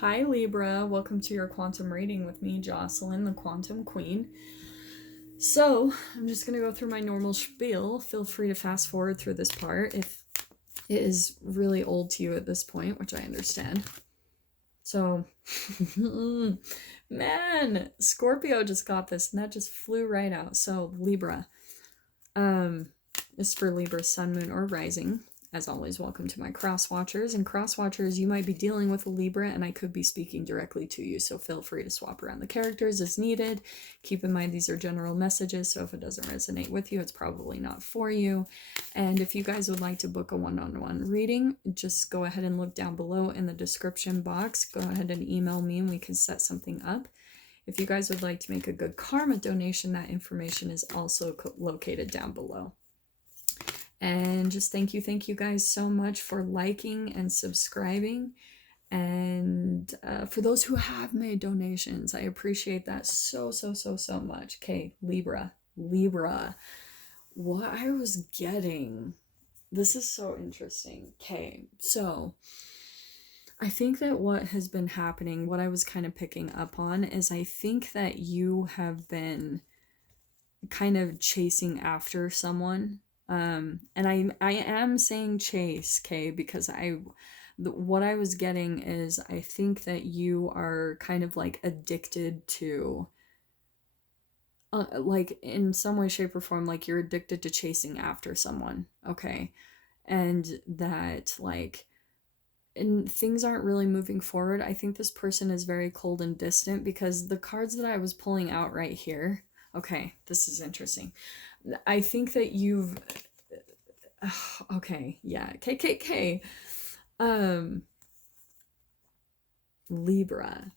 Hi Libra, welcome to your quantum reading with me, Jocelyn, the Quantum Queen. So, I'm just going to go through my normal spiel. Feel free to fast forward through this part if it is really old to you at this point, which I understand. So, man, Scorpio just got this and that just flew right out. So, Libra. This is for Libra, Sun, Moon, or Rising. As always, welcome to my cross watchers. And cross watchers, you might be dealing with a Libra and I could be speaking directly to you. So feel free to swap around the characters as needed. Keep in mind these are general messages. So if it doesn't resonate with you, it's probably not for you. And if you guys would like to book a one-on-one reading, just go ahead and look down below in the description box. Go ahead and email me and we can set something up. If you guys would like to make a good karma donation, that information is also located down below. And just thank you guys so much for liking and subscribing. And for those who have made donations, I appreciate that so much. Okay, Libra. What I was getting, this is so interesting. Okay, so I think that what has been happening, what I was kind of picking up on, is I think that you have been kind of chasing after someone. And I am saying chase, okay, because what I was getting is I think that you are kind of like addicted to, like in some way, shape, or form, like you're addicted to chasing after someone, okay, and that like, and things aren't really moving forward. I think this person is very cold and distant because the cards that I was pulling out right here, okay, this is interesting. I think that you've okay, yeah, KKK. Libra.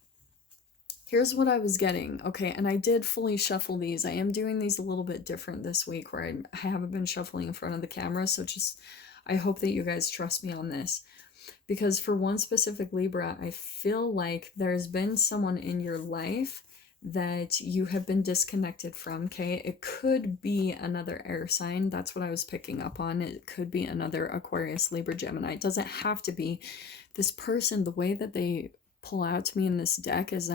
Here's what I was getting. Okay, and I did fully shuffle these. I am doing these a little bit different this week where I haven't been shuffling in front of the camera, so just I hope that you guys trust me on this. Because for one specific Libra, I feel like there's been someone in your life that you have been disconnected from, okay? It could be another air sign. That's what I was picking up on. It could be another Aquarius, Libra, Gemini. It doesn't have to be. This person, the way that they pull out to me in this deck is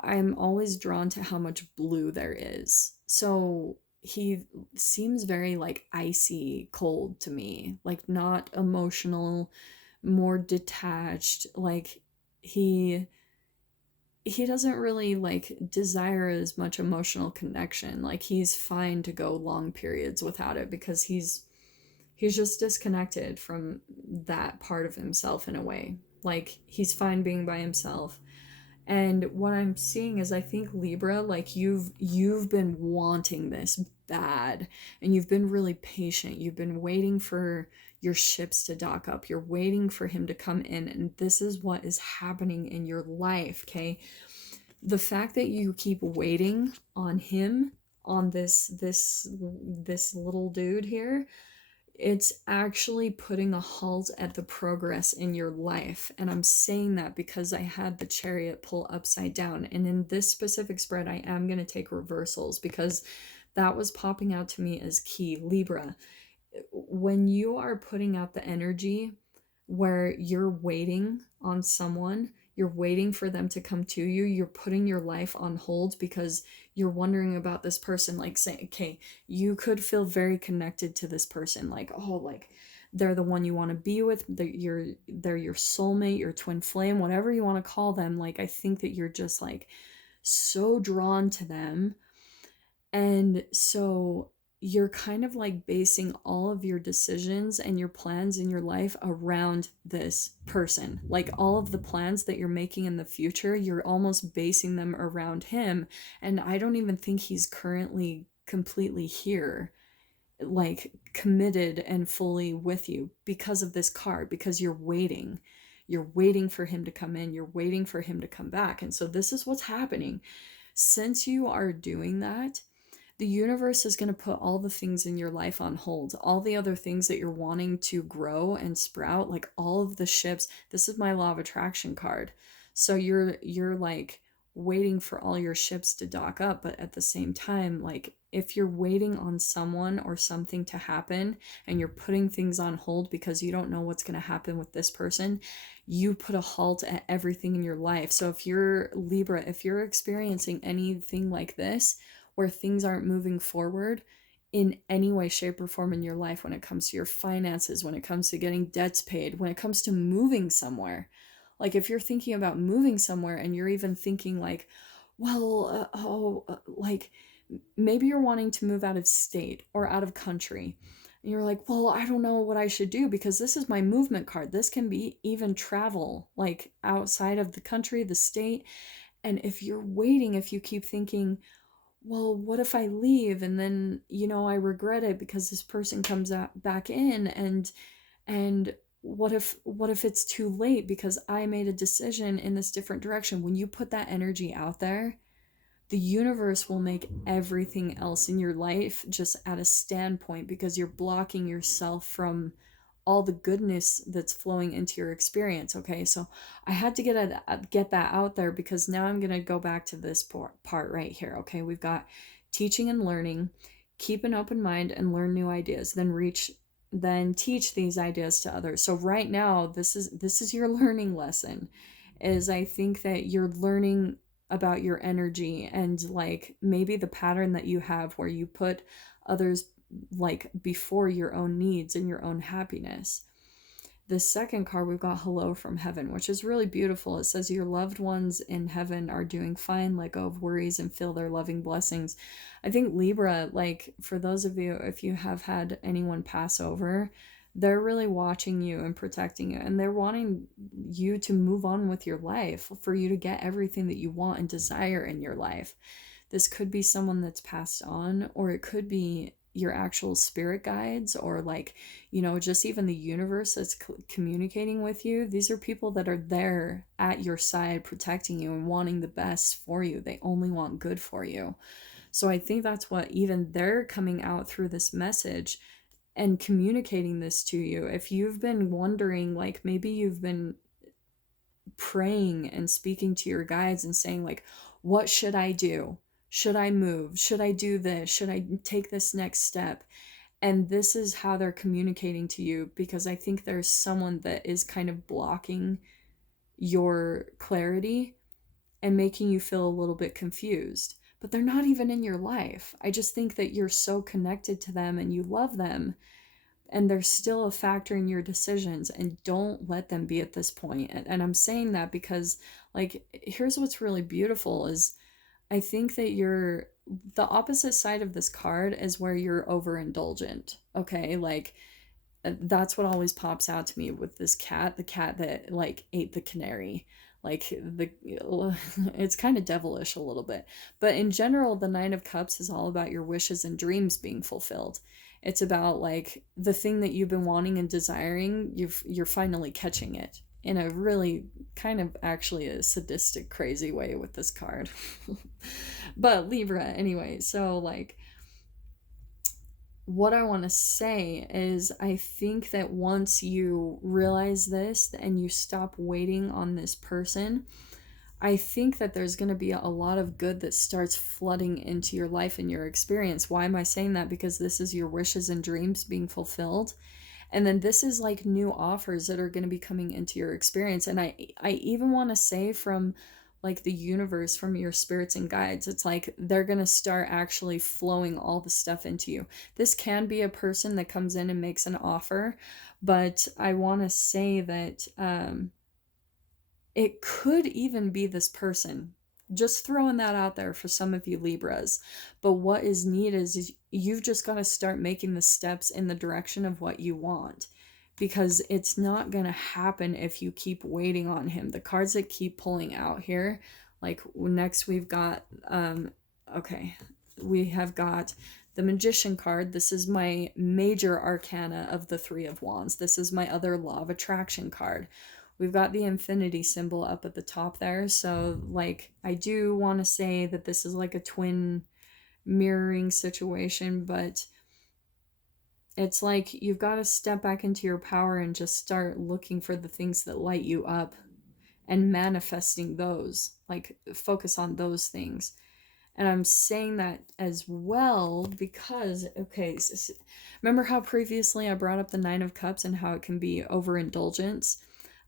I'm always drawn to how much blue there is. So he seems very like icy cold to me, like not emotional, more detached. Like he doesn't really like desire as much emotional connection. Like he's fine to go long periods without it because he's just disconnected from that part of himself in a way. Like he's fine being by himself. And what I'm seeing is I think Libra, like you've been wanting this bad and you've been really patient. You've been waiting for your ships to dock up. You're waiting for him to come in, and this is what is happening in your life, okay? The fact that you keep waiting on him, on this little dude here, it's actually putting a halt at the progress in your life. And I'm saying that because I had the Chariot pull upside down. And in this specific spread, I am going to take reversals because that was popping out to me as key. Libra, when you are putting out the energy where you're waiting on someone, you're waiting for them to come to you, you're putting your life on hold because you're wondering about this person, like saying, okay, you could feel very connected to this person, like, oh, like they're the one you want to be with, they're your soulmate, your twin flame, whatever you want to call them. Like I think that you're just like so drawn to them. And so you're kind of like basing all of your decisions and your plans in your life around this person. Like all of the plans that you're making in the future, you're almost basing them around him. And I don't even think he's currently completely here, like committed and fully with you because of this card, because you're waiting. You're waiting for him to come in, you're waiting for him to come back. And so this is what's happening. Since you are doing that, the universe is going to put all the things in your life on hold. All the other things that you're wanting to grow and sprout, like all of the ships. This is my law of attraction card. So you're like waiting for all your ships to dock up. But at the same time, like, if you're waiting on someone or something to happen and you're putting things on hold because you don't know what's going to happen with this person, you put a halt at everything in your life. So if you're Libra, if you're experiencing anything like this, where things aren't moving forward in any way, shape, or form in your life, when it comes to your finances, when it comes to getting debts paid, when it comes to moving somewhere, like if you're thinking about moving somewhere and you're even thinking like, well, like maybe you're wanting to move out of state or out of country. And you're like, well, I don't know what I should do because this is my movement card. This can be even travel, like outside of the country, the state. And if you're waiting, if you keep thinking, well, what if I leave and then, I regret it because this person comes back in, and what if it's too late because I made a decision in this different direction? When you put that energy out there, the universe will make everything else in your life just at a standpoint because you're blocking yourself from all the goodness that's flowing into your experience. Okay, so I had to get that out there because now I'm going to go back to this part right here. Okay, we've got teaching and learning, keep an open mind and learn new ideas, then teach these ideas to others. So right now, this is your learning lesson. Is I think that you're learning about your energy and like maybe the pattern that you have where you put others like before your own needs and your own happiness. The second card, we've got Hello from Heaven, which is really beautiful. It says your loved ones in heaven are doing fine. Let go of worries and feel their loving blessings. I think Libra, like for those of you, if you have had anyone pass over, they're really watching you and protecting you, and they're wanting you to move on with your life, for you to get everything that you want and desire in your life. This could be someone that's passed on, or it could be your actual spirit guides, or like, just even the universe that's communicating with you. These are people that are there at your side, protecting you and wanting the best for you. They only want good for you. So I think that's what even they're coming out through this message and communicating this to you. If you've been wondering, like maybe you've been praying and speaking to your guides and saying like, what should I do? Should I move? Should I do this? Should I take this next step? And this is how they're communicating to you, because I think there's someone that is kind of blocking your clarity and making you feel a little bit confused. But they're not even in your life. I just think that you're so connected to them and you love them, and they're still a factor in your decisions, and don't let them be at this point. And I'm saying that because, like, here's what's really beautiful is I think that the opposite side of this card is where you're overindulgent. Okay, like that's what always pops out to me with this cat, the cat that like ate the canary. Like it's kind of devilish a little bit. But in general, the Nine of Cups is all about your wishes and dreams being fulfilled. It's about like the thing that you've been wanting and desiring, you're finally catching it in a really kind of actually a sadistic, crazy way with this card. But Libra, anyway, so like what I want to say is I think that once you realize this and you stop waiting on this person, I think that there's going to be a lot of good that starts flooding into your life and your experience. Why am I saying that? Because this is your wishes and dreams being fulfilled. And then this is like new offers that are going to be coming into your experience. And I even want to say from like the universe, from your spirits and guides, it's like they're going to start actually flowing all the stuff into you. This can be a person that comes in and makes an offer, but I want to say that it could even be this person. Just throwing that out there for some of you Libras. But what is needed is you've just got to start making the steps in the direction of what you want, because it's not going to happen if you keep waiting on him. The cards that keep pulling out here, like next we've got, we have got the Magician card. This is my major arcana of the Three of Wands. This is my other Law of Attraction card. We've got the infinity symbol up at the top there. So like, I do want to say that this is like a twin mirroring situation, but it's like you've got to step back into your power and just start looking for the things that light you up and manifesting those, like focus on those things. And I'm saying that as well because, okay, remember how previously I brought up the Nine of Cups and how it can be overindulgence?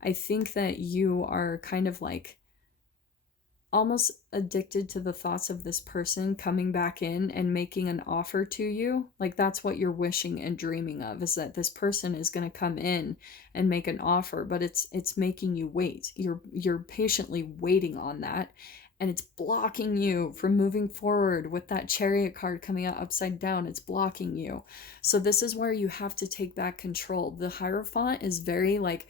I think that you are kind of like almost addicted to the thoughts of this person coming back in and making an offer to you. Like that's what you're wishing and dreaming of, is that this person is going to come in and make an offer, but it's making you wait. You're patiently waiting on that, and it's blocking you from moving forward. With that Chariot card coming out upside down, it's blocking you. So this is where you have to take back control. The Hierophant is very like,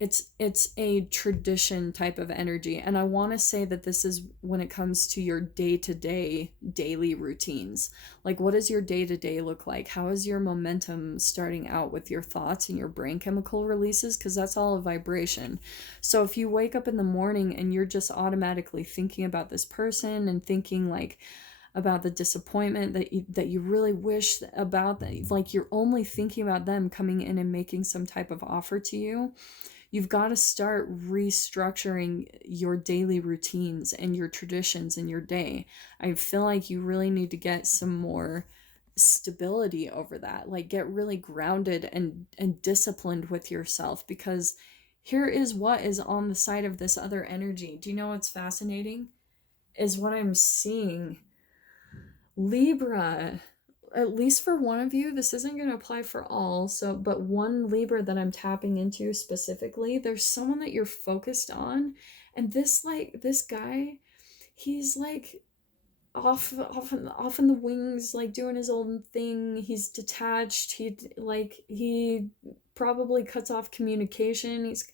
it's a tradition type of energy, and I want to say that this is when it comes to your day-to-day daily routines. Like, what does your day-to-day look like? How is your momentum starting out with your thoughts and your brain chemical releases? Because that's all a vibration. So if you wake up in the morning and you're just automatically thinking about this person and thinking like about the disappointment that you really wish about, that like you're only thinking about them coming in and making some type of offer to you, you've got to start restructuring your daily routines and your traditions in your day. I feel like you really need to get some more stability over that. Like get really grounded and disciplined with yourself, because here is what is on the side of this other energy. Do you know what's fascinating? Is what I'm seeing. Libra, at least for one of you, this isn't going to apply for all, so but one Libra that I'm tapping into specifically, there's someone that you're focused on, and this guy, he's like off in the wings, like doing his own thing. He's detached. He probably cuts off communication. He's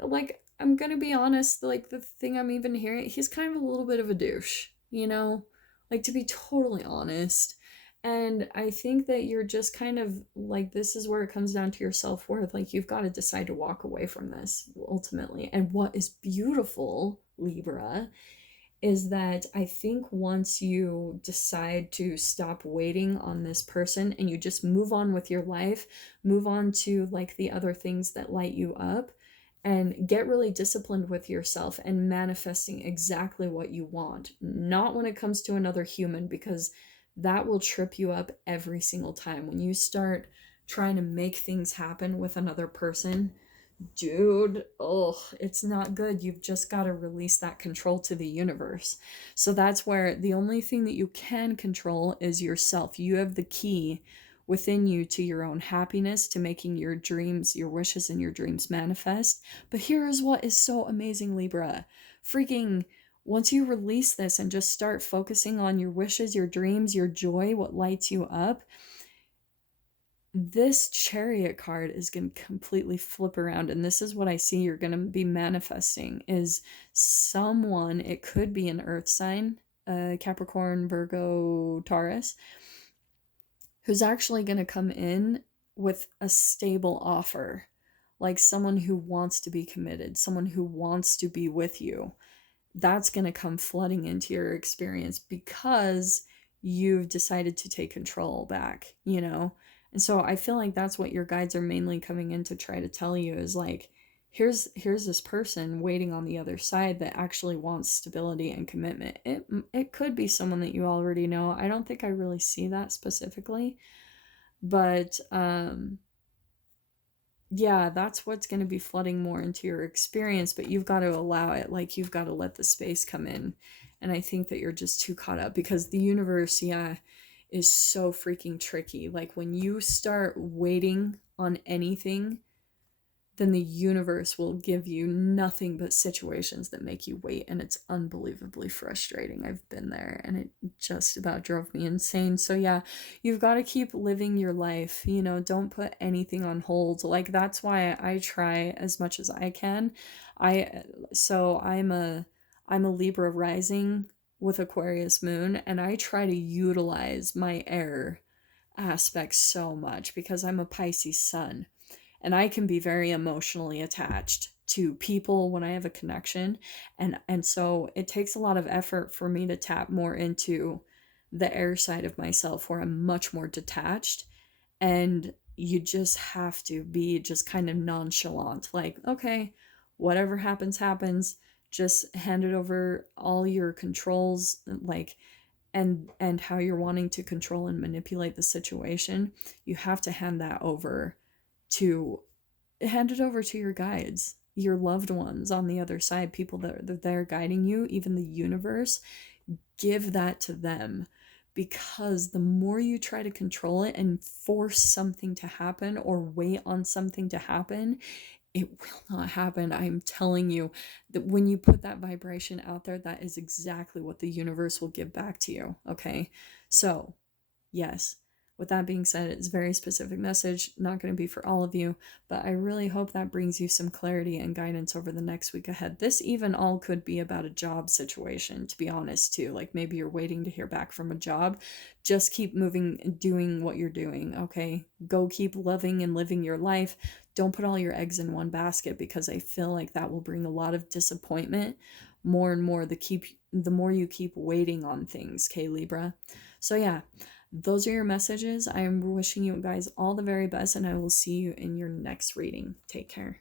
like, I'm gonna be honest, like the thing I'm even hearing, he's kind of a little bit of a douche, you know, like to be totally honest. And I think that you're just kind of like, this is where it comes down to your self-worth. Like you've got to decide to walk away from this ultimately. And what is beautiful, Libra, is that I think once you decide to stop waiting on this person and you just move on with your life, move on to like the other things that light you up, and get really disciplined with yourself and manifesting exactly what you want. Not when it comes to another human, because that will trip you up every single time. When you start trying to make things happen with another person, dude, oh, it's not good. You've just got to release that control to the universe. So that's where the only thing that you can control is yourself. You have the key within you to your own happiness, to making your dreams, your wishes, and your dreams manifest. But here is what is so amazing, Libra. Freaking once you release this and just start focusing on your wishes, your dreams, your joy, what lights you up, this Chariot card is going to completely flip around. And this is what I see you're going to be manifesting, is someone, it could be an earth sign, Capricorn, Virgo, Taurus, who's actually going to come in with a stable offer. Like someone who wants to be committed, someone who wants to be with you. That's going to come flooding into your experience because you've decided to take control back, you know? And so I feel like that's what your guides are mainly coming in to try to tell you, is like, here's this person waiting on the other side that actually wants stability and commitment. It could be someone that you already know. I don't think I really see that specifically, but yeah, that's what's going to be flooding more into your experience, but you've got to allow it. Like you've got to let the space come in. And I think that you're just too caught up, because the universe, yeah, is so freaking tricky. Like when you start waiting on anything, then the universe will give you nothing but situations that make you wait, and it's unbelievably frustrating. I've been there, and it just about drove me insane. So yeah, you've got to keep living your life, you know, don't put anything on hold. Like that's why I try as much as I can. I'm a Libra rising with Aquarius moon, and I try to utilize my air aspects so much because I'm a Pisces sun. And I can be very emotionally attached to people when I have a connection. And so it takes a lot of effort for me to tap more into the air side of myself, where I'm much more detached. And you just have to be just kind of nonchalant. Like, okay, whatever happens, happens. Just hand it over, all your controls, like, and how you're wanting to control and manipulate the situation. You have to hand it over to your guides, your loved ones on the other side, people that they're guiding you, even the universe. Give that to them, because the more you try to control it and force something to happen or wait on something to happen, it will not happen. I'm telling you that when you put that vibration out there, that is exactly what the universe will give back to you. Okay. So, yes. With that being said, it's a very specific message, not going to be for all of you, but I really hope that brings you some clarity and guidance over the next week ahead. This even all could be about a job situation, to be honest, too. Like maybe you're waiting to hear back from a job. Just keep moving, doing what you're doing, okay? Go keep loving and living your life. Don't put all your eggs in one basket, because I feel like that will bring a lot of disappointment more and more the more you keep waiting on things, okay, Libra? So yeah, those are your messages. I'm wishing you guys all the very best, and I will see you in your next reading. Take care.